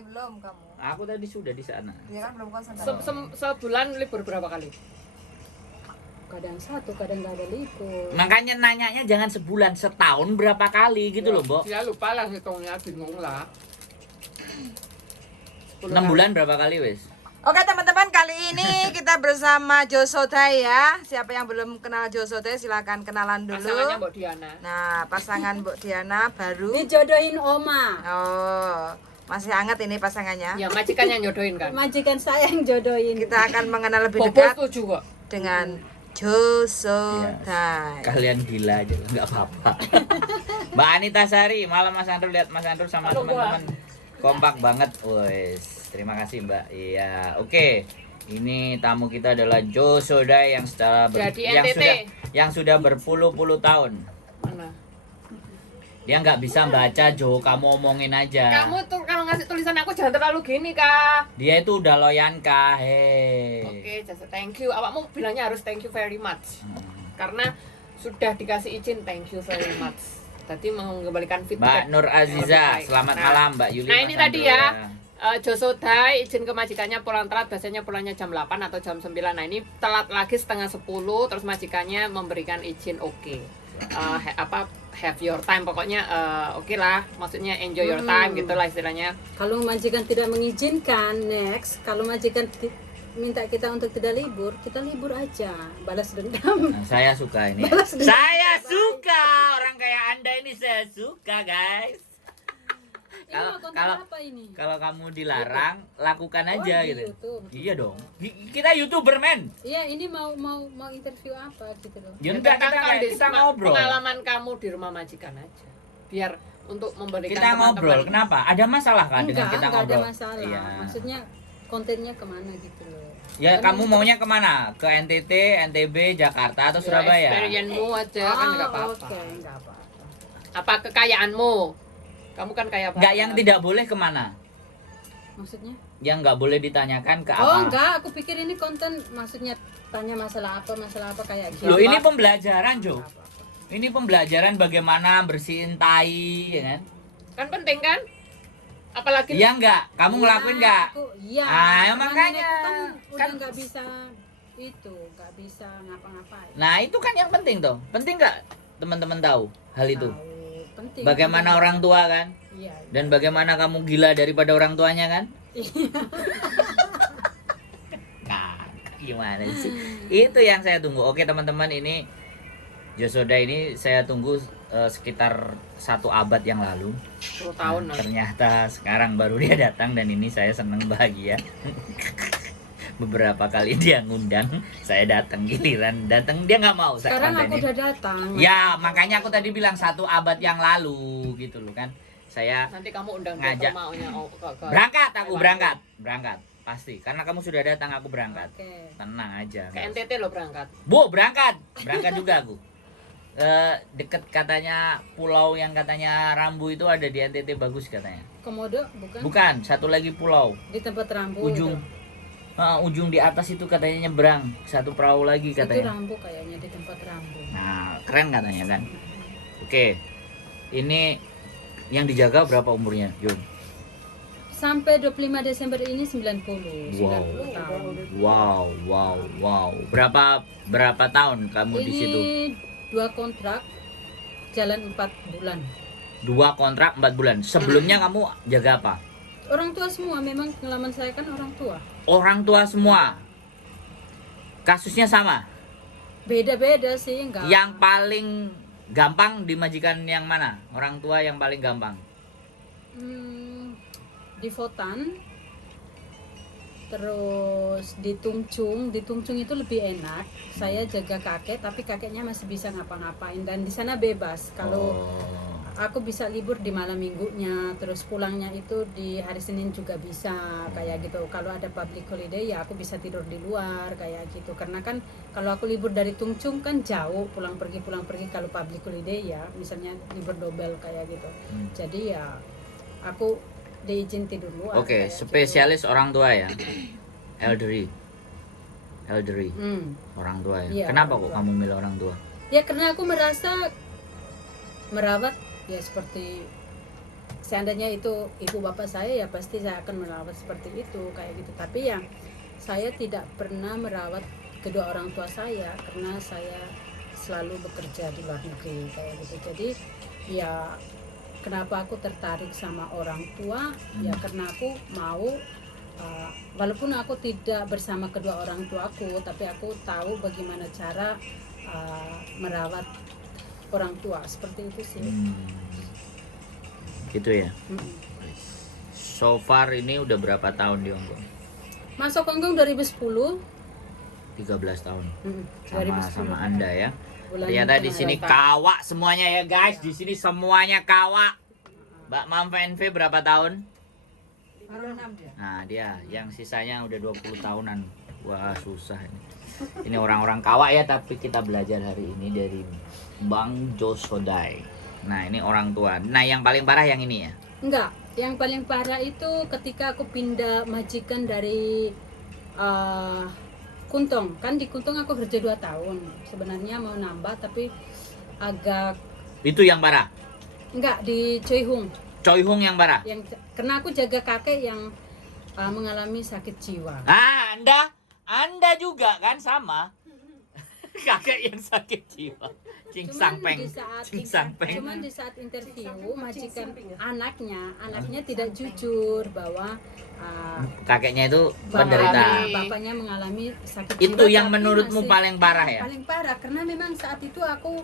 belum kamu? Aku tadi sudah di sana. Ya kan belum konsen. Sebulan libur berapa kali? Kadang satu, kadang nggak ada libur. Makanya nanyanya jangan sebulan, setahun berapa kali gitu loh, Mbok. Dia lupa lah hitungnya, bingung lah. 6 bulan berapa kali wes? Oke teman-teman, kali ini kita bersama Josodai ya. Siapa yang belum kenal Josodai silakan kenalan dulu. Pasangannya Mbak Diana. Nah, pasangan Mbak Diana baru. Dijodohin Oma. Oh, masih hangat ini pasangannya. Ya majikan yang nyodohin kan. Majikan saya yang jodohin. Kita akan mengenal lebih Bobo dekat setuju kok. dengan Josodai. Kalian gila aja, nggak apa-apa. Mbak Anita Sari, malam Mas Andrew, lihat Mas Andrew sama Halo, teman-teman kompak banget, wes. Terima kasih Mbak. Iya, oke. Ini tamu kita adalah Josodai yang Jadi yang NTT. yang sudah berpuluh-puluh tahun. Mana? Dia nggak bisa baca, Jo. Kamu omongin aja. Kamu tuh kalau ngasih tulisan aku jangan terlalu gini, Kak. Dia itu udah loyan kah? Hei. Oke, just thank you. Awakmu bilangnya harus thank you very much. Hmm. Karena sudah dikasih izin, thank you very much. Tadi mengembalikan Mbak feedback. Nur yang lebih Aziza, baik. selamat Nah, malam Mbak Yuli. Nah, Mas ini tadi Andrew, ya. Josodai izin ke majikannya pulang telat, biasanya pulangnya jam 8 atau jam 9. Nah, ini telat lagi setengah 10, terus majikannya memberikan izin oke. Have your time, pokoknya oke lah, maksudnya enjoy your time gitulah istilahnya. Kalau majikan tidak mengizinkan, next. Kalau majikan minta kita untuk tidak libur, kita libur aja. Balas dendam. Nah, saya suka ini. Balas dendam. Saya suka orang kayak Anda ini, saya suka guys. Ini mau konten apa ini? Kalau kamu dilarang, lakukan aja di gitu. YouTube. Iya dong. Kita YouTuber men. Iya, ini mau interview apa gitu loh. Ya enggak, kita ngobrol. Pengalaman kamu di rumah majikan aja. Biar untuk memberikan Kita ngobrol. teman-teman. Kenapa? Ada masalah kan dengan kita Enggak ngobrol? ada masalah. Iya. Maksudnya kontennya kemana gitu loh. Ya Kan kamu ini- maunya kemana? Ke NTT, NTB, Jakarta atau Surabaya? Experience-mu aja kan enggak apa-apa. Oke, enggak apa-apa. Apa kekayaanmu? Kamu kan kaya banget. Enggak, yang tidak boleh kemana? Maksudnya? Yang nggak boleh ditanyakan ke Oh apa? enggak, aku pikir ini konten maksudnya tanya masalah apa kayak gitu. Loh, ini pembelajaran, Jo. Apa-apa. Ini pembelajaran bagaimana bersihin tai, ya kan? Kan penting kan? Apalagi Iya enggak? Kamu ngelakuin enggak? Iya. Ah, cuman makanya. aku kan udah Kan- nggak bisa nggak bisa ngapa-ngapain. Nah, itu kan yang penting tuh. Penting nggak teman-teman tahu hal itu? Tahu, penting. Bagaimana orang tua kan? Iya. Dan bagaimana kamu gila daripada orang tuanya kan? Nah, gimana sih? Itu yang saya tunggu. Oke teman-teman, ini Josodai ini saya tunggu sekitar 1 abad yang lalu. 10 tahun Nah, lah. ternyata sekarang baru dia datang dan ini saya senang bahagia. Beberapa kali dia ngundang, saya datang giliran datang dia nggak mau. Saya Sekarang aku kontenin. udah datang. Ya makanya aku tadi bilang 1 abad yang lalu gitu loh kan. Saya Nanti kamu undang ngajak. dia maunya ke berangkat, aku Taiwan. berangkat pasti. Karena kamu sudah datang, aku berangkat. Oke. Tenang aja. Ke nggak NTT lo berangkat. Bu, berangkat juga aku. Deket katanya pulau yang katanya Rambu itu ada di NTT, bagus katanya. Komodo bukan? Bukan, satu lagi pulau Di tempat Rambu. ujung ujung di atas itu katanya nyebrang, satu perahu lagi Itu katanya. Rambu kayaknya, di tempat Rambu. Nah, keren katanya kan. Oke. Ini yang dijaga berapa umurnya, Jun? Sampai 25 Desember ini 90 Wow. 90 tahun. Wow. Berapa tahun kamu di situ? Ini 2 kontrak jalan 4 bulan. 2 kontrak 4 bulan. Sebelumnya kamu jaga apa? Orang tua semua, memang pengalaman saya kan orang tua. Orang tua semua. Kasusnya sama. Beda-beda sih, enggak. Yang paling gampang dimajikan yang mana? Orang tua yang paling gampang. Di Fotan. Terus di Tungcung itu lebih enak. Saya jaga kakek, tapi kakeknya masih bisa ngapa-ngapain dan di sana bebas. Kalau aku bisa libur di malam minggunya, terus pulangnya itu di hari Senin juga bisa kayak gitu. Kalau ada public holiday ya aku bisa tidur di luar kayak gitu. Karena kan kalau aku libur dari Tungcung kan jauh, pulang pergi. Kalau public holiday ya misalnya libur double kayak gitu. Jadi ya aku diizin tidur luar. Oke, kayak spesialis orang tua ya. Elderly. Orang tua ya. Iya, Kenapa orang kok tua. kamu milih orang tua? Ya karena aku merasa merawat ya seperti seandainya itu ibu bapak saya ya pasti saya akan merawat seperti itu kayak gitu. Tapi yang saya tidak pernah merawat kedua orang tua saya karena saya selalu bekerja di luar negeri kayak gitu. Jadi ya kenapa aku tertarik sama orang tua ya karena aku mau walaupun aku tidak bersama kedua orang tuaku, tapi aku tahu bagaimana cara merawat orang tua seperti itu sih. Gitu ya. So far ini udah berapa tahun di Hongkong? Masuk Hongkong 2010. 13 tahun. Sama 2010. Anda ya. Bulan Ternyata di sini kawak semuanya ya guys. Di sini semuanya kawak. Mbak Mam VNV berapa tahun? Baru 6 dia. Nah dia yang sisanya udah 20 tahunan. Wah susah ini. Ini orang-orang kawak ya, tapi kita belajar hari ini dari Bang Josodai. Nah ini orang tua. Nah yang paling parah yang ini ya? Enggak, yang paling parah itu ketika aku pindah majikan dari Kuntong. Kan di Kuntong aku kerja 2 tahun. Sebenarnya mau nambah tapi agak Itu yang parah? enggak, di Choi Hung. Choi Hung yang parah? Yang karena aku jaga kakek yang mengalami sakit jiwa. Ah, Anda juga kan sama. Kakek yang sakit jiwa. Cing Sang Peng. Cing Sang Peng. Cuman di saat interview majikan anaknya tidak jujur bahwa Kakeknya itu penderita. bapaknya mengalami sakit Itu jiwa, yang tapi menurutmu masih- paling parah ya? Paling parah karena memang saat itu aku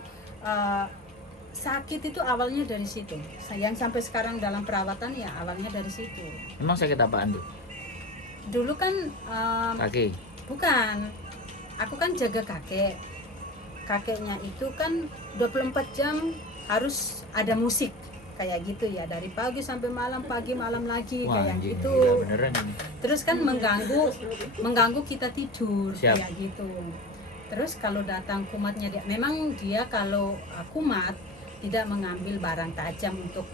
sakit itu awalnya dari situ. Yang sampai sekarang dalam perawatan ya awalnya dari situ. Emang sakit apaan tuh? Dulu kan Kaki. bukan, aku kan jaga kakeknya itu kan 24 jam harus ada musik kayak gitu ya, dari pagi sampai malam, pagi malam lagi kayak anjing, gitu. gila beneran ini. Terus kan mengganggu kita tidur. Siap. Kayak gitu. Terus kalau datang kumatnya memang dia kalau kumat tidak mengambil barang tajam untuk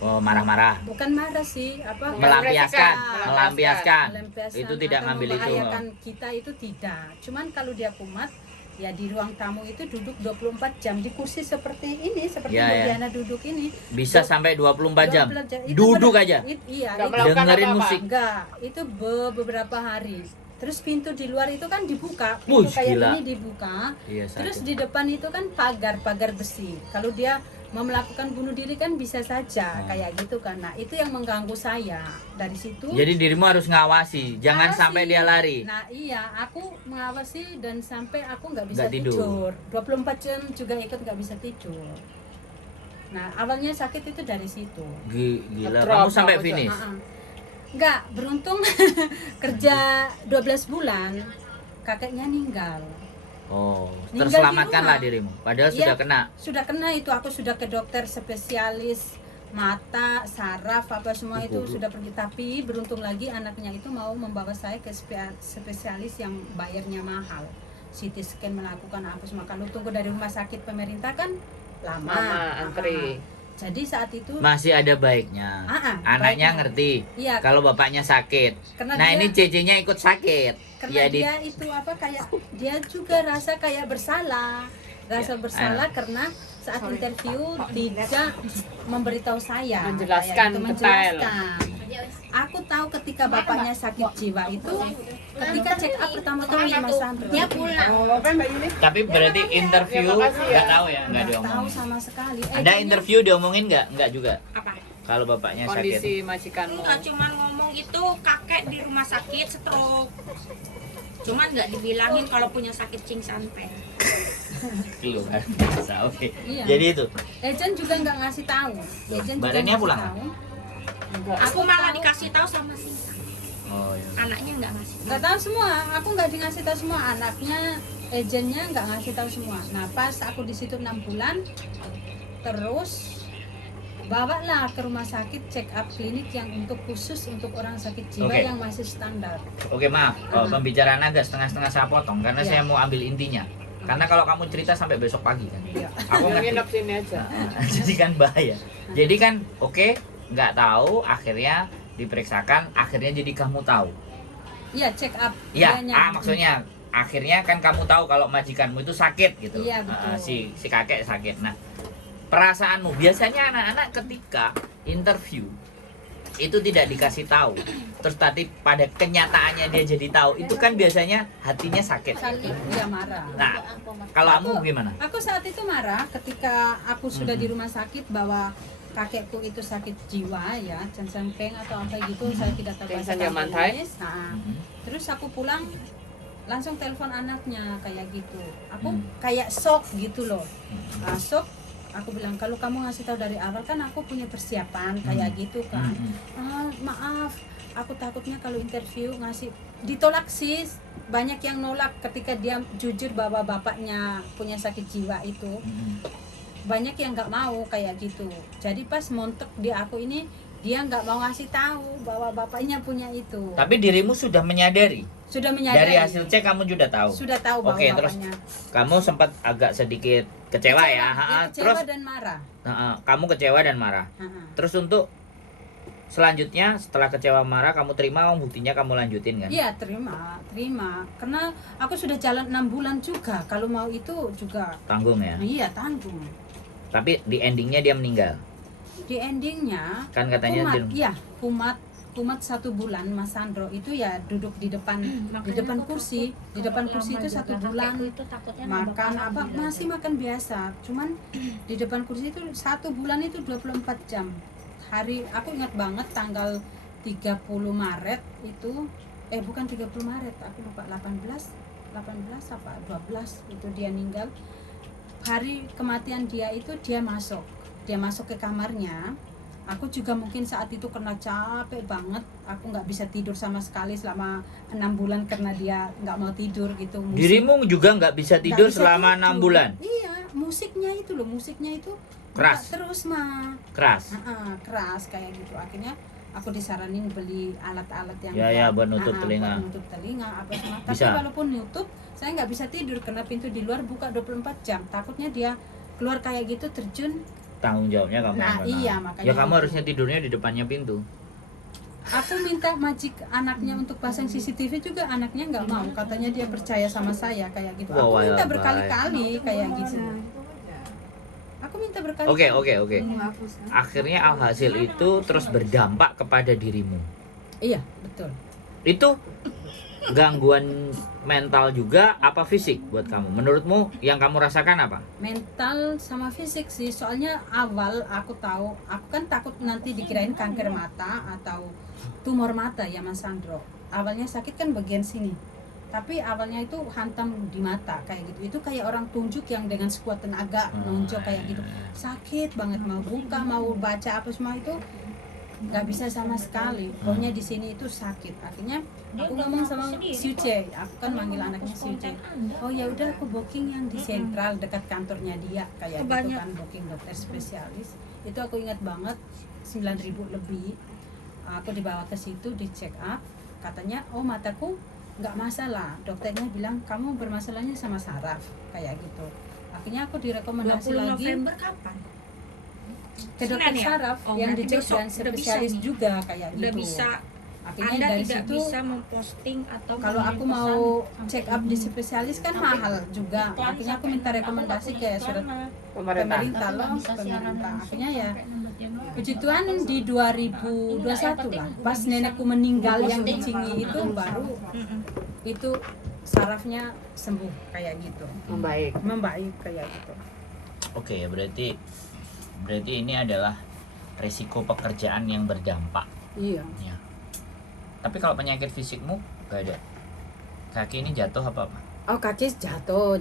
Oh, marah-marah. bukan marah sih, apa Melampiaskan. Melampiaskan. Itu tidak atau ngambil itu. membahayakan kita itu tidak. Cuman kalau dia kumat ya di ruang tamu itu duduk 24 jam di kursi seperti ini, seperti Ya, Bu ya. Diana duduk ini. Bisa sampai 24 jam. 24 jam. Itu Duduk ber- aja. Iya, Nggak itu melakukan Dengerin apa-apa. musik. enggak, itu beberapa hari. Terus pintu di luar itu kan dibuka, Wuh, pintu kayak gila. ini dibuka. Iya, Terus sakit. di depan itu kan pagar besi. Kalau dia mau melakukan bunuh diri kan bisa saja kayak gitu kan. Nah, itu yang mengganggu saya. Dari situ Jadi dirimu harus ngawasi, jangan Ngawasi. sampai dia lari. Nah iya, aku mengawasi dan sampai aku nggak bisa Nggak tidur. tidur. 24 jam juga ikut nggak bisa tidur. Nah awalnya sakit itu dari situ. Gila, Drop, kamu sampai kamu finish. Nggak, beruntung kerja 12 bulan kakeknya meninggal. Oh, Ninggal di terselamatkanlah rumah. dirimu. Padahal Iya. sudah kena. Sudah kena itu, aku sudah ke dokter spesialis mata, saraf apa semua itu sudah pergi, tapi beruntung lagi anaknya itu mau membawa saya ke spesialis yang bayarnya mahal. CT scan melakukan apa semua. Kalau tunggu dari rumah sakit pemerintah kan lama. antri. Jadi saat itu Masih ada baiknya. Anaknya baiknya. ngerti Iya, kalau bapaknya sakit. karena Nah, dia, ini CC-nya ikut sakit. karena Ya, dia itu apa kayak dia juga rasa kayak bersalah. Rasa Ya, bersalah karena saat interview tidak memberitahu saya, Menjelaskan kayak gitu, detail. menjelaskan. Aku tahu ketika bapaknya sakit jiwa itu ketika check up pertama-tama di Mas Sandro. Dia pulang. Tapi berarti interview Ya, makasih ya. nggak tahu ya, nggak Nggak tahu diomongin. sama sekali. Ada kayaknya interview diomongin nggak juga? Apa? Kalau bapaknya sakit. Kondisi majikanmu. Enggak cuman ngomong gitu kakek di rumah sakit stroke. Cuman nggak dibilangin kalau punya sakit cingsanpen. Keluar biasa, oke. Iya. Jadi itu. Ejen juga nggak ngasih tahu. Ejen juga Badannya ngasih pulang? tahu. Aku malah dikasih tahu sama Sinta. Oh iya. Anaknya nggak ngasih tahu. Nggak tahu semua. Aku nggak dikasih tahu semua. Anaknya, ejennya nggak ngasih tahu semua. Nah pas aku di situ 6 bulan, terus bawalah ke rumah sakit check up klinik yang untuk khusus untuk orang sakit jiwa Oke. yang masih standar. Oke, maaf. Pembicaraan agak setengah-setengah saya potong karena Iya. saya mau ambil intinya. Karena kalau kamu cerita sampai besok pagi kan. Iya. Aku Yang ngerti. nginep sini aja. Jadi kan bahaya. Jadi kan oke, nggak tahu, akhirnya diperiksakan, akhirnya jadi kamu tahu. Iya check up. Iya, dianya. maksudnya akhirnya kan kamu tahu kalau majikanmu itu sakit gitu. Iya, betul. Si kakek sakit. Nah, perasaanmu. Biasanya anak-anak ketika interview itu tidak dikasih tahu, terus tadi pada kenyataannya dia jadi tahu, itu kan biasanya hatinya sakit. Sakit, dia marah. Nah, kalau kamu gimana? Aku saat itu marah ketika aku sudah di rumah sakit bahwa kakekku itu sakit jiwa ya, Sampeng atau apa gitu, saya tidak tahu bahasa Tensan Yaman Thai. Kantonis. Nah, terus aku pulang langsung telepon anaknya kayak gitu. Aku kayak shock gitu loh. Shock. Aku bilang kalau kamu ngasih tahu dari awal kan aku punya persiapan kayak gitu kan. Maaf, aku takutnya kalau interview ngasih ditolak sih. Banyak yang nolak ketika dia jujur bahwa bapaknya punya sakit jiwa itu. Banyak yang nggak mau kayak gitu. Jadi pas montek di aku ini dia nggak mau ngasih tahu bahwa bapaknya punya itu. Tapi dirimu sudah menyadari. Sudah menyadari. Dari hasil cek kamu sudah tahu. Sudah tahu bahwa Oke, terus bapaknya. kamu sempat agak sedikit kecewa ya. Kecewa Terus dan marah. kamu kecewa dan marah. Terus untuk selanjutnya setelah kecewa marah kamu terima buktinya kamu lanjutin kan? Iya, terima. Karena aku sudah jalan 6 bulan juga. Kalau mau itu juga Tanggung ya. iya tanggung. Tapi di endingnya dia meninggal. Di endingnya Kan katanya kumat 1 bulan Mas Sandro itu ya duduk di depan kursi itu 1 bulan makan apa masih makan biasa, cuman di depan kursi itu 1 bulan itu 24 jam. Hari aku ingat banget tanggal 30 Maret itu bukan 30 Maret, aku lupa 18 apa 12 itu dia meninggal. Hari kematian dia itu dia masuk ke kamarnya. Aku juga mungkin saat itu karena capek banget, aku nggak bisa tidur sama sekali selama 6 bulan karena dia nggak mau tidur gitu. Dirimu juga nggak bisa tidur Nggak bisa selama tidur. 6 bulan. Iya, musiknya itu Keras. terus mah Keras. keras kayak gitu. Akhirnya aku disaranin beli alat-alat yang buat nutup telinga. buat nutup telinga apa semua. Tapi Bisa. walaupun nutup, saya nggak bisa tidur karena pintu di luar buka 24 jam. Takutnya dia keluar kayak gitu terjun. Tanggung jawabnya kamu. Nah, yang kena. iya, makanya Ya kamu itu. harusnya tidurnya di depannya pintu. Aku minta anaknya untuk pasang CCTV juga, anaknya nggak mau. Katanya dia percaya sama saya kayak gitu. Aku Wow, minta baik. berkali-kali kayak gitu. Aku minta berkali-kali. Oke. Akhirnya alhasil itu terus berdampak kepada dirimu. Iya, betul. Itu gangguan mental juga apa fisik buat kamu? Menurutmu yang kamu rasakan apa? Mental sama fisik sih, soalnya awal aku tahu, aku kan takut nanti dikirain kanker mata atau tumor mata ya Mas Sandro. Awalnya sakit kan bagian sini, tapi awalnya itu hantam di mata kayak gitu. Itu kayak orang tunjuk yang dengan sekuat tenaga nonjok kayak gitu. Sakit banget, mau buka, mau baca apa semua itu nggak bisa sama sekali. Pokoknya di sini itu sakit. Akhirnya aku ngomong sama Siuce, aku kan manggil anaknya Siuce. Oh ya udah, aku booking yang di sentral dekat kantornya dia kayak gitu kan, booking dokter spesialis. Itu aku ingat banget 9.000 lebih. Aku dibawa ke situ di check up. Katanya, oh mataku nggak masalah. Dokternya bilang kamu bermasalahnya sama saraf kayak gitu. Akhirnya aku direkomendasi 20 lagi November kapan? ke dokter Senin ya? saraf Oh, yang berarti dicek besok dan udah bisa spesialis nih. juga kayak Udah gitu. bisa. Akhirnya Anda dari tidak situ bisa memposting atau kalau aku mengirim mau pesan check up di spesialis kan Tapi mahal juga. iklan Akhirnya aku sampai minta aku rekomendasi nggak ke punya surat iklan, pemerintah loh, pemerintah. Akhirnya ya puji Tuhan di 2021 lah, pas nenekku meninggal yang di Cingi itu baru itu sarafnya sembuh kayak gitu, membaik kayak gitu. Oke, berarti ini adalah resiko pekerjaan yang berdampak. Iya. Ya. Tapi kalau penyakit fisikmu gak ada. Kaki ini jatuh apa? Oh, kaki jatuh.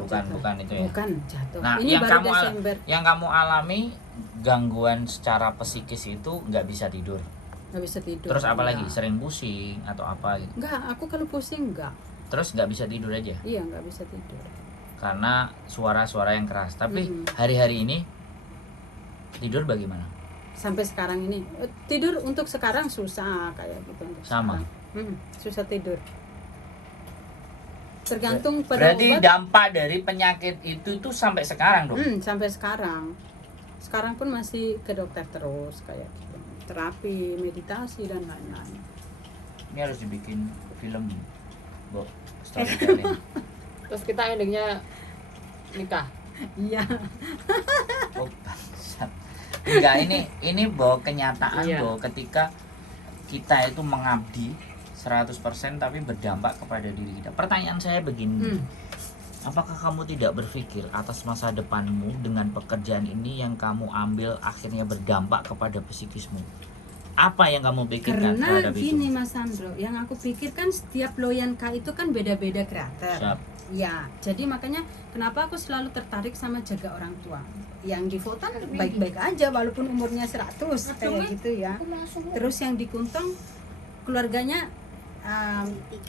Bukan itu ya. Bukan jatuh. Nah, Ini yang baru Desember. yang kamu alami gangguan secara psikis itu nggak bisa tidur. Nggak bisa tidur. Terus apa lagi? Enggak. Sering pusing atau apa gitu. Enggak, aku kalau pusing enggak. Terus nggak bisa tidur aja Iya, nggak bisa tidur. karena suara-suara yang keras. Tapi Mhm. hari-hari ini tidur bagaimana? Sampai sekarang ini tidur untuk sekarang susah kayak gitu untuk Sama. sekarang. Susah tidur. Tergantung pada Berarti obat. dampak dari penyakit itu tuh sampai sekarang dong. Sampai sekarang. Sekarang pun masih ke dokter terus kayak gitu. Terapi, meditasi dan lain-lain. Ini harus dibikin film, Bu. Storytelling. Terus kita endingnya nikah. Iya. Oh, bangsat. Enggak, ini bahwa kenyataan Iya. bahwa ketika kita itu mengabdi 100% tapi berdampak kepada diri kita. Pertanyaan saya begini. Apakah kamu tidak berpikir atas masa depanmu dengan pekerjaan ini yang kamu ambil akhirnya berdampak kepada psikismu? Apa yang kamu pikirkan Karena terhadap gini itu? Mas Sandro, yang aku pikirkan setiap loyanka itu kan beda-beda karakter. Siap. Ya, jadi makanya kenapa aku selalu tertarik sama jaga orang tua. Yang di Votan baik-baik aja walaupun umurnya 100 kayak gitu ya. Terus yang di Kuntong keluarganya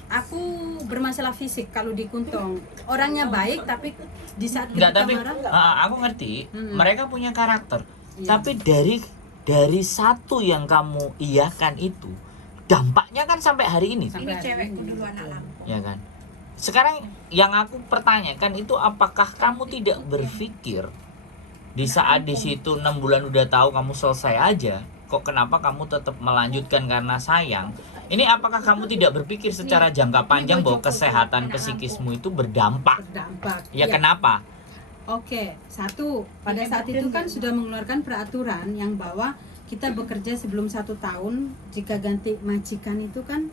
aku bermasalah fisik kalau di Kuntong. Orangnya baik tapi di saat Enggak, kita tapi marah aku ngerti. Hmm. Mereka punya karakter. Iya. Tapi dari satu yang kamu iyakan itu dampaknya kan sampai hari ini. Sampai Ini hari cewekku ini, dulu betul. anak Lampung. Ya kan? Sekarang yang aku pertanyakan itu apakah kamu tidak berpikir di saat di situ 6 bulan udah tahu kamu selesai aja, kok kenapa kamu tetap melanjutkan karena sayang? Ini apakah kamu tidak berpikir secara jangka panjang bahwa kesehatan psikismu itu berdampak? berdampak. Ya kenapa? Oke, satu pada saat itu kan sudah mengeluarkan peraturan yang bahwa kita bekerja sebelum 1 tahun, jika ganti majikan itu kan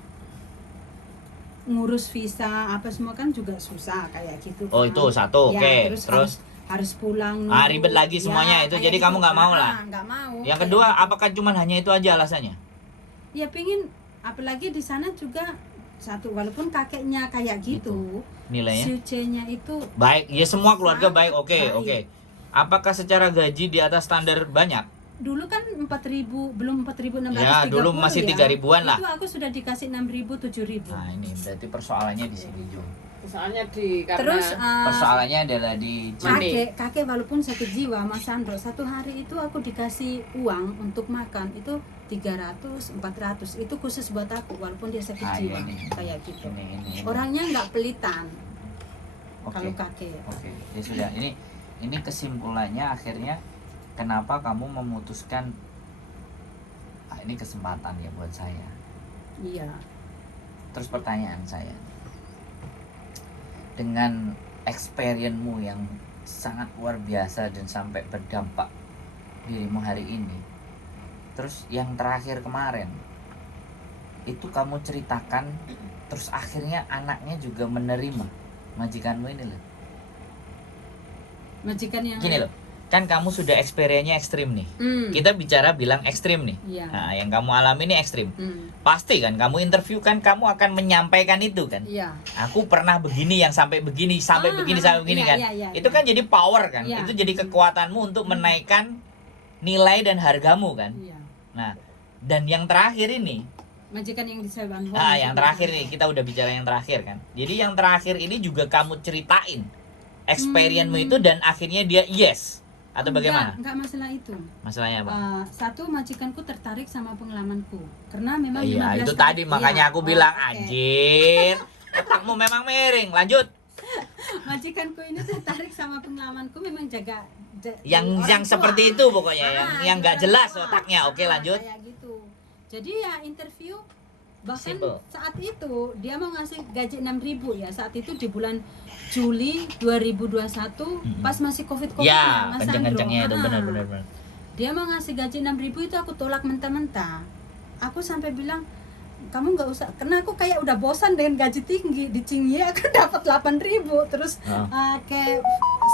ngurus visa apa semua kan juga susah kayak gitu. Oh, kan. itu satu, Ya, oke. Terus Terus harus pulang. Ah, ribet lagi semuanya itu, kayak jadi kamu nggak mau lah. Nggak mau. yang kayak kedua, gitu. apakah cuman hanya itu aja alasannya? Ya pengen, apalagi di sana juga satu walaupun kakeknya kayak gitu, Nilainya? sucenya itu Baik, ya semua keluarga Sangat baik, oke, baik. oke. Apakah secara gaji di atas standar banyak? dulu kan 4.000 belum 4.630 Ya, dulu masih 3.000-an lah. Itu aku sudah dikasih 6.000 7.000. Nah, ini berarti persoalannya di sini, Jo. Soalnya karena Terus Persoalannya adalah di Mandi. kakek walaupun sakit jiwa Mas Sandro, satu hari itu aku dikasih uang untuk makan itu 300 400 itu khusus buat aku walaupun dia sakit Ah, jiwa ini. kayak gitu. ini. Orangnya nggak pelitan Oke. kalau kakek. Oke, ya sudah. Ini kesimpulannya akhirnya kenapa kamu memutuskan ini kesempatan ya buat saya. Iya. Terus pertanyaan saya, dengan experience-mu yang sangat luar biasa dan sampai berdampak dirimu hari ini, terus yang terakhir kemarin itu kamu ceritakan, terus akhirnya anaknya juga menerima majikanmu ini loh. Majikan yang Gini loh, kan kamu sudah experience-nya ekstrim nih. Hmm, Kita bicara bilang ekstrim nih. iya. Nah, yang kamu alami ini ekstrim. Hmm, Pasti kan kamu interview kan kamu akan menyampaikan itu kan. iya. Aku pernah begini yang sampai begini sampai begini sampai begini iya, kan. iya, iya, Itu iya. kan jadi power kan. Iya. Itu jadi kekuatanmu untuk menaikkan nilai dan hargamu kan. Iya. Nah, dan yang terakhir ini, Majikan yang di Sewan yang terakhir nih kita udah bicara yang terakhir kan. Jadi yang terakhir ini juga kamu ceritain experience-mu itu dan akhirnya dia yes atau bagaimana? Enggak masalah itu. Masalahnya apa? Satu, majikanku tertarik sama pengalamanku karena memang Iya, 15 itu tahun. tadi makanya Iya. aku Oh, bilang oke. anjir, otakmu memang miring. Lanjut. Majikanku ini tertarik sama pengalamanku, memang jaga Yang orang seperti tua. itu pokoknya yang di nggak orang jelas tua. otaknya. Oke, lanjut. Kayak gitu. Jadi ya interview bahkan Simple. saat itu dia mau ngasih gaji 6.000 ya, saat itu di bulan Juli 2021 pas masih Covid Ya, Mas kenceng-kencengnya itu Sandro. benar-benar. Dia mau ngasih gaji 6.000 itu aku tolak mentah-mentah. Aku sampai bilang kamu nggak usah, karena aku kayak udah bosan dengan gaji tinggi di Cingye aku dapat 8.000 terus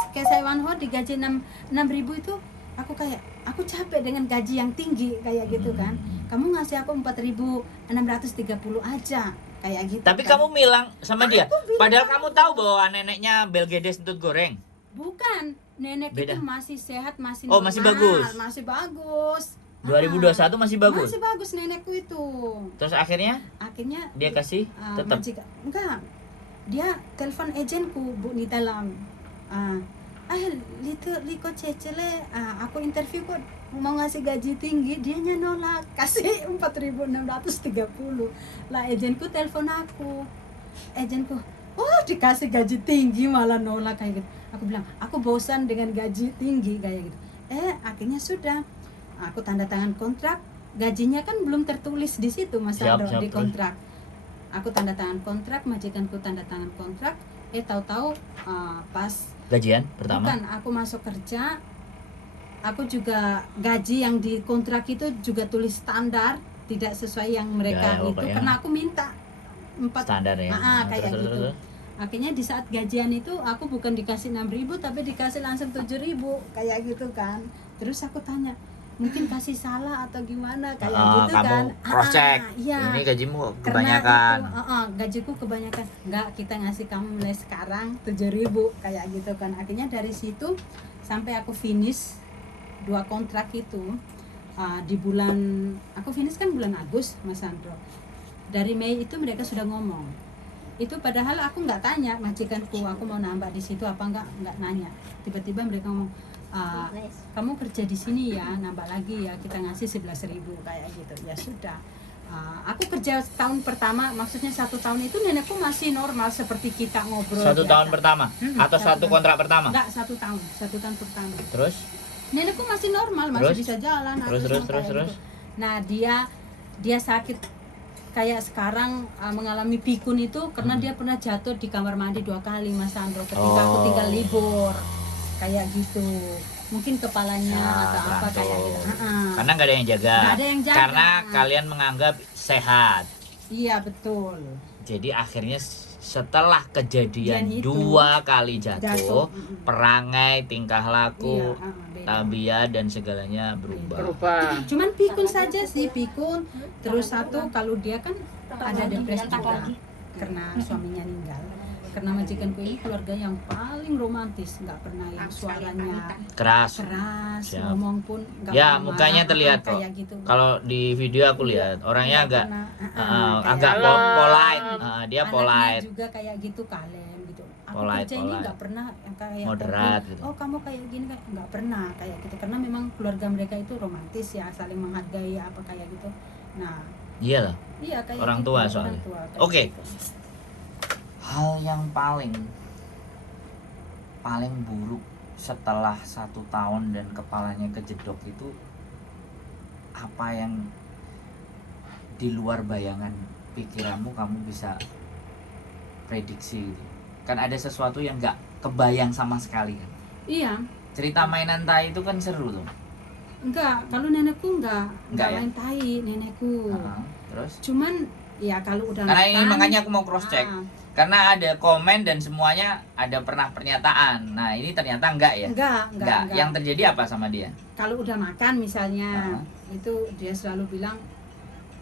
ke Saiwanho digaji 6.000 itu aku kayak aku capek dengan gaji yang tinggi kayak gitu kan. Kamu ngasih aku 4.630 aja kayak gitu. Tapi kan. kamu bilang sama dia, bilang padahal sama kamu tahu bahwa neneknya Belgedes Entut Goreng. bukan, nenek Beda. itu masih sehat, masih Oh, masih normal, bagus. masih bagus. 2021 masih bagus. Masih bagus nenekku itu. Terus akhirnya Akhirnya dia kasih tetap. enggak, dia telepon agenku Bu di dalam liko cecele aku interview kok mau ngasih gaji tinggi, dianya nolak kasih 4.630 lah. Agenku telepon aku, agenku dikasih gaji tinggi malah nolak kayak gitu. Aku bilang aku bosan dengan gaji tinggi kayak gitu. Akhirnya sudah aku tanda tangan kontrak. Gajinya kan belum tertulis di situ Mas Siap, Sandro siap, di terus? kontrak. Aku tanda tangan kontrak, majikanku tanda tangan kontrak. tahu-tahu pas Gajian pertama? bukan aku masuk kerja, aku juga gaji yang di kontrak itu juga tulis standar, tidak sesuai yang mereka Ya, itu Bapak, ya. karena aku minta 4 Standar ya. Nah, kayak terus, gitu. Akhirnya di saat gajian itu aku bukan dikasih 6.000 tapi dikasih langsung 7.000 kayak gitu kan. Terus aku tanya, mungkin kasih salah atau gimana kayak gitu kamu kan. cross check. Iya. Ini gajimu Karena kebanyakan. itu, gajiku kebanyakan. Enggak, kita ngasih kamu mulai sekarang 7.000 kayak gitu kan. Akhirnya dari situ sampai aku finish 2 kontrak itu di bulan, aku finish kan bulan Agustus Mas Sandro. Dari Mei itu mereka sudah ngomong. Itu padahal aku nggak tanya majikanku aku mau nambah di situ apa nggak nanya. Tiba-tiba mereka ngomong, kamu kerja di sini ya, nambah lagi ya, kita ngasih 11.000 kayak gitu. Ya sudah. Aku kerja tahun pertama, maksudnya 1 tahun itu nenekku masih normal seperti kita ngobrol. 1 tahun biasa. pertama atau 1 tahun. kontrak pertama? Enggak, 1 tahun pertama. Terus Nenekku masih normal, masih Terus? bisa jalan. Terus, apa semua kayak terus. gitu. Nah dia sakit kayak sekarang mengalami pikun itu karena dia pernah jatuh di kamar mandi 2 kali Mas Sandro ketika aku tinggal libur kayak gitu. Mungkin kepalanya atau apa terantuk. kayak gitu. Karena nggak ada yang jaga. Nggak ada yang jaga. Karena kalian menganggap sehat. Iya betul. Jadi akhirnya setelah kejadian Dan itu, 2 kali jatuh, jatuh. perangai, tingkah laku, Iya, beda. tabiat dan segalanya berubah. Cuman pikun saja sih, pikun. Terus satu kalau dia kan ada depresi juga karena suaminya meninggal. Karena majikanku ini keluarga yang paling romantis, nggak pernah yang suaranya Keras. keras, Siap. ngomong pun nggak Ya, pernah mukanya marah, terlihat kok. kayak gitu. Kalau di video aku lihat orangnya Nggak agak pernah, agak Kalem. polite. Dia anaknya polite. juga kayak gitu, kalem gitu. Aku Polite, kerja ini polite. nggak pernah yang kayak Moderat tapi, gitu. oh kamu kayak gini kan nggak pernah kayak gitu karena memang keluarga mereka itu romantis ya, saling menghargai apa kayak gitu. Nah Iya loh. iya kayak Orang gitu, tua orang soalnya. tua kayak Oke. gitu. Hal yang paling buruk setelah 1 tahun dan kepalanya kejedok itu apa yang di luar bayangan pikiranmu kamu bisa prediksi gitu. Kan ada sesuatu yang nggak kebayang sama sekali kan. Iya. Cerita mainan tai itu kan seru tuh. Enggak, kalau nenekku enggak Enggak ya? main tai nenekku. Terus Cuman ya kalau udah karena ini makan, makanya aku mau cross check. Karena ada komen dan semuanya ada pernah pernyataan. Nah, ini ternyata enggak ya? enggak. Yang terjadi apa sama dia? Kalau udah makan misalnya, itu dia selalu bilang,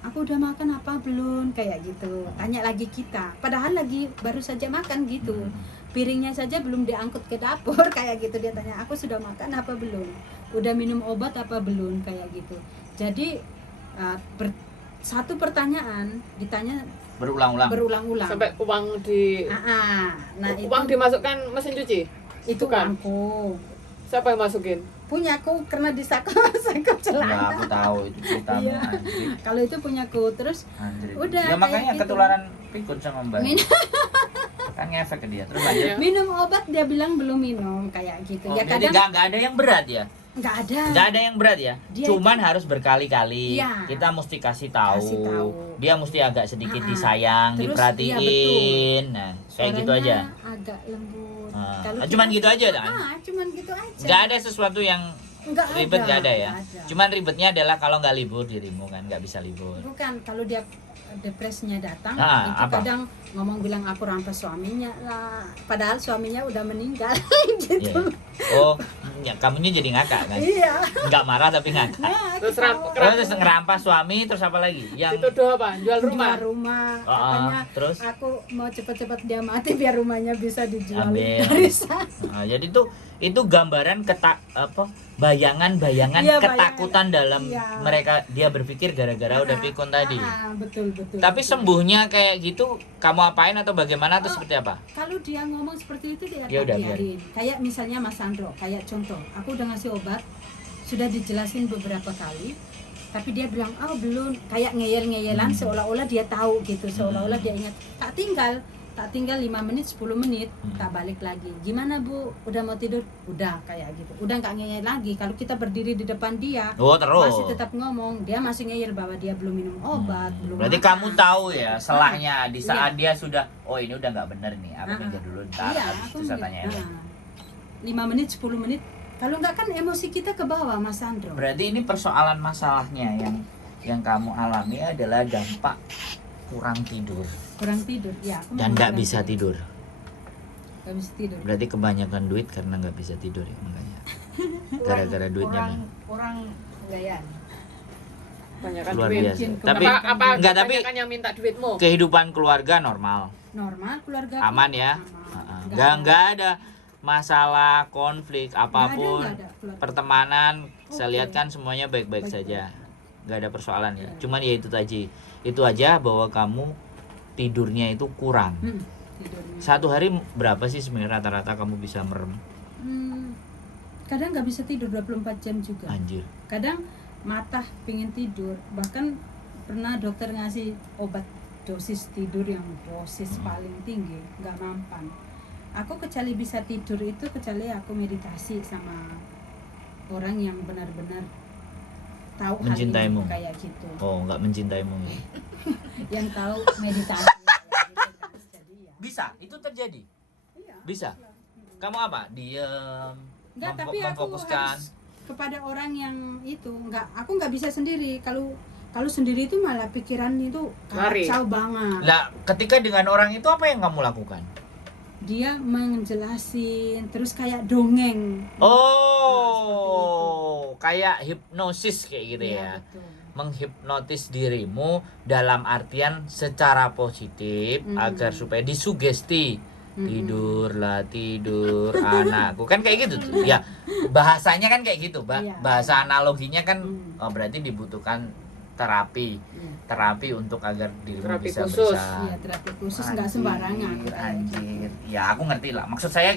aku udah makan apa belum, kayak gitu. Tanya lagi kita, padahal lagi baru saja makan gitu. Piringnya saja belum diangkut ke dapur kayak gitu. Dia tanya, aku sudah makan apa belum, udah minum obat apa belum, kayak gitu. Jadi satu pertanyaan ditanya Berulang-ulang. Sampai uang di nah uang itu dimasukkan mesin cuci. itu bukan. uangku Siapa yang masukin? punyaku karena disakop Enggak, celana. aku tahu itu ceritamu Iya. anjir. Kalau itu punyaku terus Anjir. Udah, Ya kayak makanya gitu. ketularan pikun sama Mbak. Min- Kan ngefek ke dia. Terus lanjut. Iya. minum obat dia bilang belum minum kayak gitu. Oh, Ya jadi kadang nggak ada yang berat ya? nggak ada. Nggak ada yang berat ya? Dia Cuman harus berkali-kali. Iya. Kita mesti kasih tahu. Kasih tahu. Dia mesti agak sedikit Ah, disayang, terus, diperhatiin. Nah, kayak gitu aja. Suaranya agak lembut. Ah, Kalau cuman kita- gitu aja, kan? cuman gitu aja. Nggak ada sesuatu yang Nggak ribet, nggak ada ya? nggak ada. Cuman ribetnya adalah kalau nggak libur dirimu kan, nggak bisa libur. Bukan, kalau dia depresinya datang, Ah, itu apa? kadang ngomong bilang aku rampas suaminya lah. Padahal suaminya udah meninggal gitu. Iya. Oh, ya, kamunya jadi ngakak kan? Iya. Nggak marah tapi ngakak. Nah, Terus Terus ngerampas suami, terus apa lagi? Yang dituduh apa? Jual rumah. rumah. Ah, Katanya terus aku mau cepet-cepet dia mati biar rumahnya bisa dijual Ambil. dari sana. jadi itu gambaran bayangan-bayangan Iya, ketakutan dalam Iya. mereka dia berpikir gara-gara udah pikun tadi. Betul. Tapi betul. sembuhnya kayak gitu kamu apain atau bagaimana atau Oh. seperti apa? Kalau dia ngomong seperti itu dia Ya udah, biarin. Kayak misalnya Mas Sandro, kayak contoh, aku udah ngasih obat, sudah dijelasin beberapa kali, tapi dia bilang, oh belum, kayak ngeyel-ngeyelan seolah-olah dia tahu gitu, seolah-olah dia ingat. Tak tinggal tak tinggal 5 menit 10 menit tak balik lagi. Gimana Bu, udah mau tidur? Udah, kayak gitu. Udah nggak ngeyel lagi. Kalau kita berdiri di depan dia Oh, terus. masih tetap ngomong, dia masih ngeyel bahwa dia belum minum obat, belum Berarti makan. kamu tahu ya selahnya di saat Iya. dia sudah, oh ini udah nggak bener nih, aku minggir dulu ntar, Iya, habis aku itu saya tanya. 5 menit 10 menit. Kalau nggak kan emosi kita ke bawah, Mas Sandro. Berarti ini persoalan masalahnya yang kamu alami adalah dampak kurang tidur Kurang tidur. Ya, aku dan memang nggak kurang bisa tidur. Nggak bisa tidur. Berarti kebanyakan duit karena nggak bisa tidur ya makanya. Gara-gara duitnya kurang Bang. kurang gaya. Banyak kan Luar duit. biasa. Mungkin Tapi apa enggak, tapi kebanyakan yang minta duitmu? kehidupan keluarga normal, Normal keluarga aku aman ya. aman. Nggak ada masalah konflik apapun. nggak ada keluarga. Pertemanan saya Oke. lihat kan semuanya baik-baik Baik-baik. saja, nggak ada persoalan ya. Iya. Cuman ya itu aja bahwa kamu tidurnya itu kurang. Tidurnya. Satu hari berapa sih sebenarnya rata-rata kamu bisa merem? Kadang nggak bisa tidur 24 jam juga. Anjir. Kadang mata pingin tidur, bahkan pernah dokter ngasih obat dosis tidur yang dosis paling tinggi, nggak mampan. Aku kecuali bisa tidur itu kecuali aku meditasi sama orang yang benar-benar tahu hal ini, Mencintaimu. kayak gitu, Oh, nggak mencintaimu ya. yang tahu meditasi kayak gitu. Jadi ya, Bisa, itu terjadi. iya. Bisa. Kamu apa? Diem. Enggak, tapi aku memfokuskan. harus kepada orang yang itu aku nggak bisa sendiri. Kalau sendiri itu malah pikiran itu Lari. kacau banget. Lah, ketika dengan orang itu apa yang kamu lakukan? Dia menjelasin terus kayak dongeng. Oh, kayak hipnosis kayak gitu Iya, ya. betul. Menghipnotis dirimu dalam artian secara positif agar supaya disugesti. Tidurlah, tidur anakku, kan kayak gitu tuh ya, bahasanya kan kayak gitu, Iya. bahasa analoginya kan oh, berarti dibutuhkan terapi Iya. untuk agar dirimu Terapi bisa khusus. bersah. Iya, terapi khusus nggak sembarangan. Anjir, ya aku ngerti lah, maksud saya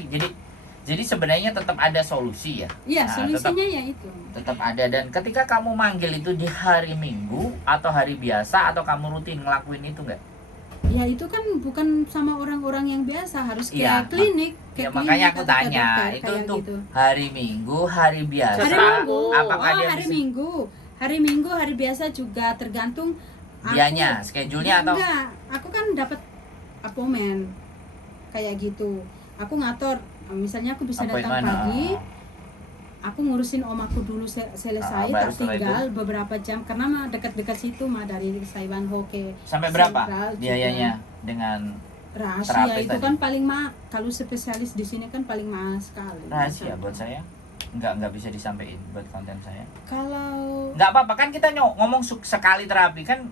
jadi sebenarnya tetap ada solusi ya. Iya, Nah, solusinya ya itu. tetap ada. Dan ketika kamu manggil itu di hari Minggu atau hari biasa atau kamu rutin ngelakuin itu enggak? Ya itu kan bukan sama orang-orang yang biasa, harus ke Iya, klinik. Ya Ke makanya klinik aku atau ke tanya, dokter, itu kayak tuh gitu. hari Minggu, hari biasa. Hari Setelah- Minggu. Apakah dia hari bisa- Minggu. Hari Minggu, hari biasa juga tergantung aku. Dianya, schedule-nya atau Enggak, aku kan dapat appointment kayak gitu. Aku ngatur, misalnya aku bisa datang appointment, pagi, aku ngurusin om aku dulu selesai, baru tak setelah tinggal beberapa jam karena mah dekat-dekat situ mah dari Saiwanho ke sampai berapa Sentral juga. biayanya dengan rahasia terapis itu tadi? kan paling kalau spesialis di sini kan paling mahal sekali. rahasia buat saya? Nggak bisa disampaikan buat konten saya. Kalau Nggak apa-apa kan kita ngomong sekali terapi kan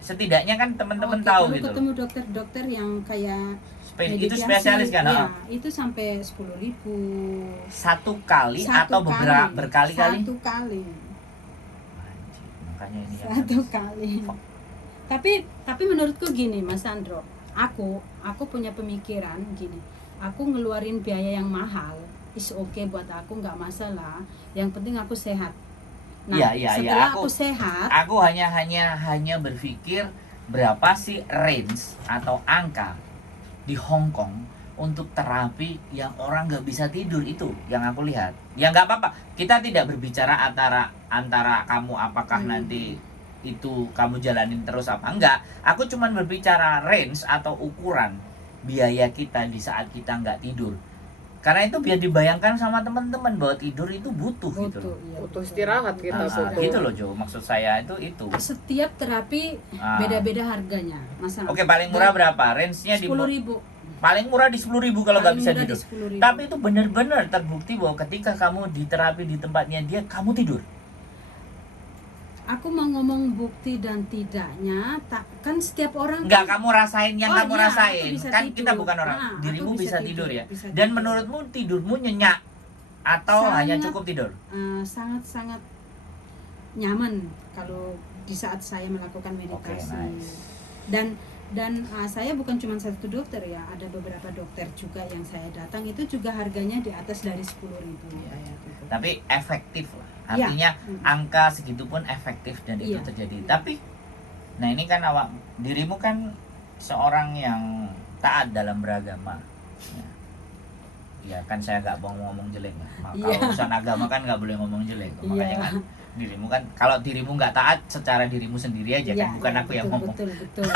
setidaknya kan teman-teman oke, tahu kalau gitu. ketemu dokter-dokter yang kayak Itu meditasi, spesialis kan? ya, Oh. itu sampai 10.000 Satu kali Satu atau beberapa kali. berkali-kali? Satu kali. Anjir, makanya ini yang Satu kali. Tapi menurutku gini, Mas Sandro, aku punya pemikiran gini. Aku ngeluarin biaya yang mahal, is okay buat aku, nggak masalah. Yang penting aku sehat. Nah, Iya, setelah aku- aku sehat, Aku hanya berpikir berapa sih range atau angka di Hong Kong untuk terapi yang orang nggak bisa tidur, itu yang aku lihat. Ya nggak apa-apa, kita tidak berbicara antara kamu apakah nanti itu kamu jalanin terus apa enggak. Aku cuman berbicara range atau ukuran biaya kita di saat kita nggak tidur. Karena itu biar dibayangkan sama teman-teman bahwa tidur itu butuh gitu loh. iya, Butuh betul. istirahat kita, butuh. Gitu loh Jo, maksud saya itu. Setiap terapi Ah. beda-beda harganya, Mas Sandro. Oke, paling murah berapa? Range-nya di 10.000. paling murah di 10.000 kalau nggak bisa tidur. 10.000. Tapi itu benar-benar terbukti bahwa ketika kamu diterapi di tempatnya dia, kamu tidur. Aku mau ngomong bukti dan tidaknya, kan setiap orang Enggak, kan- kamu rasain yang Oh, kamu iya, rasain. aku bisa Kan tidur. kita bukan orang. Ah, aku Dirimu bisa tidur ya. bisa Dan tidur. menurutmu tidurmu nyenyak atau hanya Sangat. cukup tidur? Sangat-sangat nyaman kalau di saat saya melakukan meditasi. nice. Dan saya bukan cuma satu dokter ya, ada beberapa dokter juga yang saya datang, itu juga harganya di atas dari 10.000 kayak gitu. Tapi efektif lah. Iya. Artinya angka segitu pun efektif dan itu Iya. terjadi. Tapi nah ini kan dirimu kan seorang yang taat dalam beragama. Ya kan saya nggak mau ngomong jelek ya. Iya. Kalau urusan agama kan nggak boleh ngomong jelek. Makanya Iya. kan dirimu kan, kalau dirimu nggak taat secara dirimu sendiri aja kan, bukan aku yang ngomong. Betul.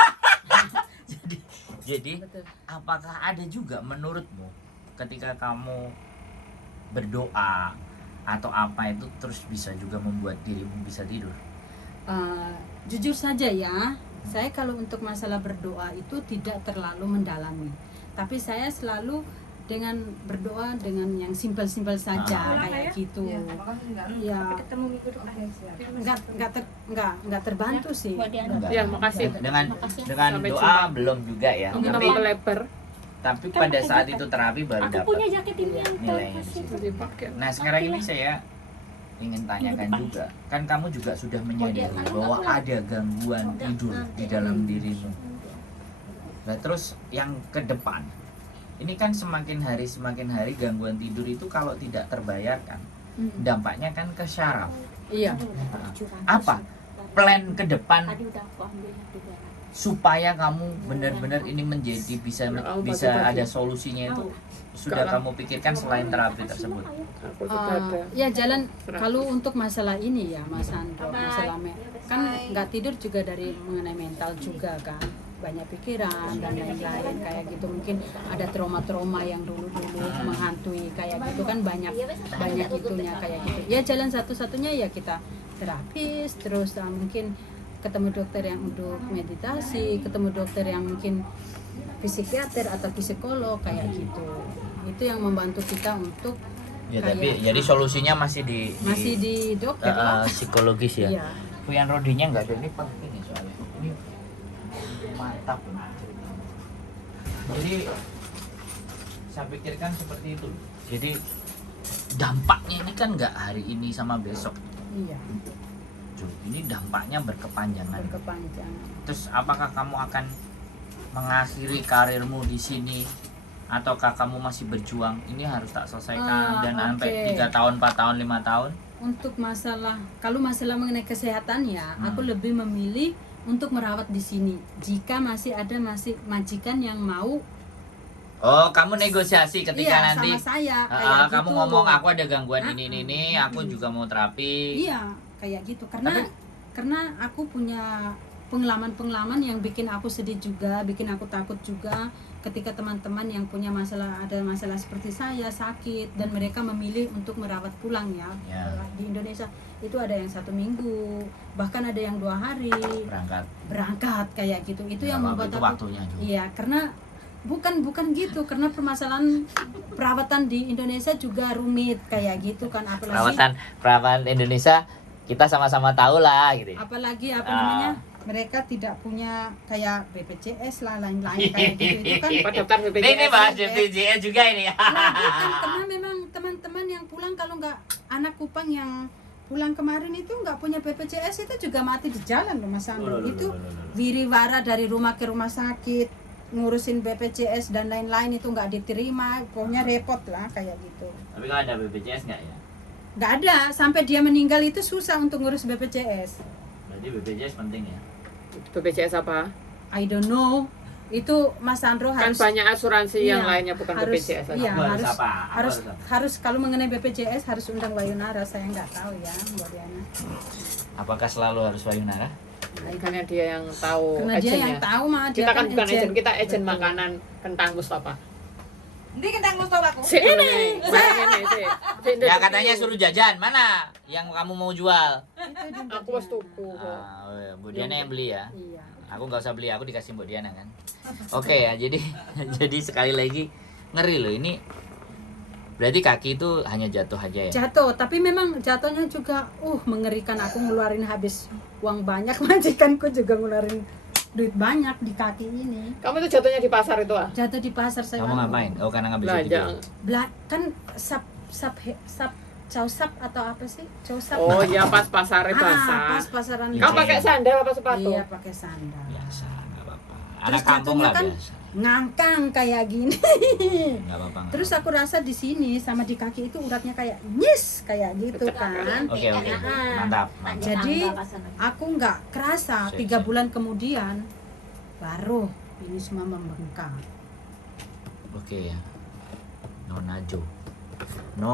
Jadi Betul. apakah ada juga menurutmu ketika kamu berdoa atau apa itu terus bisa juga membuat dirimu bisa tidur? Jujur saja ya, saya kalau untuk masalah berdoa itu tidak terlalu mendalami, tapi saya selalu dengan berdoa dengan yang simpel-simpel saja kayak gitu. Ya, nggak terbantu sih. Enggak. Ya, makasih. Dengan Sampai doa jumpa. belum juga ya. Mungkin Tapi tambah lebar. pada saat itu terapi baru Aku dapat punya jaket ini yang nilainya di situ. Dipakai. Nah sekarang ini saya ingin tanyakan juga, kan kamu juga sudah menyadari bahwa ada gangguan tidur di dalam dirimu. Nah terus yang ke depan, ini kan semakin hari gangguan tidur itu kalau tidak terbayarkan, dampaknya kan ke syaraf. Iya. Apa plan ke depan supaya kamu benar-benar ini menjadi bisa ada solusinya itu sudah kamu pikirkan selain terapi tersebut? Aku juga ada. Ya jalan kalau untuk masalah ini ya Mas Andro, masalah kan nggak tidur juga dari mengenai mental juga kan, banyak pikiran dan lain-lain kayak gitu, mungkin ada trauma-trauma yang dulu-dulu menghantui kayak gitu kan, banyak itunya kayak gitu. Ya jalan satu-satunya ya kita terapis terus, mungkin ketemu dokter yang untuk meditasi, ketemu dokter yang mungkin psikiater atau psikolog kayak gitu. Itu yang membantu kita untuk Ya kayak, tapi jadi solusinya masih di dokter lah. psikologis ya. Iya. Puyan rodinya nggak ada, ini penting nih soalnya. Ini mantap. Jadi saya pikirkan seperti itu. Jadi dampaknya ini kan nggak hari ini sama besok. Iya, Ini dampaknya berkepanjangan. berkepanjangan. Terus apakah kamu akan mengakhiri karirmu di sini ataukah kamu masih berjuang? Ini harus tak selesaikan dan sampai 3 tahun, 4 tahun, 5 tahun. Untuk kalau masalah mengenai kesehatan ya, aku lebih memilih untuk merawat di sini. Jika masih ada majikan yang mau, Oh, kamu negosiasi ketika iya, nanti sama saya kayak kamu gitu. ngomong aku ada gangguan ini, aku juga mau terapi. Iya, kayak gitu. Karena aku punya pengalaman yang bikin aku sedih juga, bikin aku takut juga ketika teman-teman yang punya ada masalah seperti saya sakit dan mereka memilih untuk merawat pulang ya. Ya. Di Indonesia itu ada yang 1 minggu, bahkan ada yang 2 hari berangkat kayak gitu. Itu yang membuat itu aku waktunya juga. iya, karena bukan gitu, karena permasalahan perawatan di Indonesia juga rumit kayak gitu kan, apalagi Perawatan Indonesia kita sama-sama tahu lah gitu. apalagi namanya, mereka tidak punya kayak BPJS lah lain-lain kayak gitu. Itu kan Pak daftar BPJS. Ini bahas BPJS juga ini. karena memang teman-teman yang pulang, kalau nggak anak Kupang yang pulang kemarin itu nggak punya BPJS itu juga mati di jalan loh Mas Andro. Itu wiriwara dari rumah ke rumah sakit ngurusin BPJS dan lain-lain itu nggak diterima, pokoknya repot lah kayak gitu. Tapi kalau ada BPJS nggak ya? Nggak ada, sampai dia meninggal itu susah untuk ngurus BPJS. Berarti BPJS penting ya? BPJS apa? I don't know. Itu Mas Andro Kan harus banyak asuransi yang iya, lainnya bukan BPJS. Iya, Aku harus apa? harus kalau mengenai BPJS harus undang Wayunara. Saya nggak tahu ya, Mbak Diana. Apakah selalu harus Wayunara? Karena dia yang tahu Karena dia agennya. yang tahu mah, dia Kita kan bukan agen, kita agen Betul. makanan kentang Mustafa. Ini kentang Mustafa aku. Ini, Ya katanya suruh jajan, mana yang kamu mau jual? Aku was tuku kok. Bu Diana yang beli ya? Iya. Aku nggak usah beli, aku dikasih Bu Diana kan. Oke ya, jadi jadi sekali lagi ngeri loh ini. Berarti kaki itu hanya jatuh aja ya? Jatuh, tapi memang jatuhnya juga mengerikan. Aku ngeluarin habis uang banyak, majikanku juga ngeluarin duit banyak di kaki ini. Kamu itu jatuhnya di pasar itu ah? Jatuh di pasar saya. Kamu ngapain? Oh karena nggak bisa Belanja. tidur. Kan causap atau apa sih? Causap. Oh iya pas pasar pas basah. pasaran. Iya. Kamu pakai sandal apa sepatu? Iya, pakai sandal. Biasa, nggak apa-apa. Terus Anak kampung lah jatuhnya kan biasa. ngangkang kayak gini. Nggak apa-apa. nggak Terus aku rasa di sini sama di kaki itu uratnya kayak nyis kayak gitu kan. Oke. Mantap. Jadi aku nggak kerasa Sip, 3 sip. bulan kemudian baru ini semua membengkak. Oke ya. Nona Jo.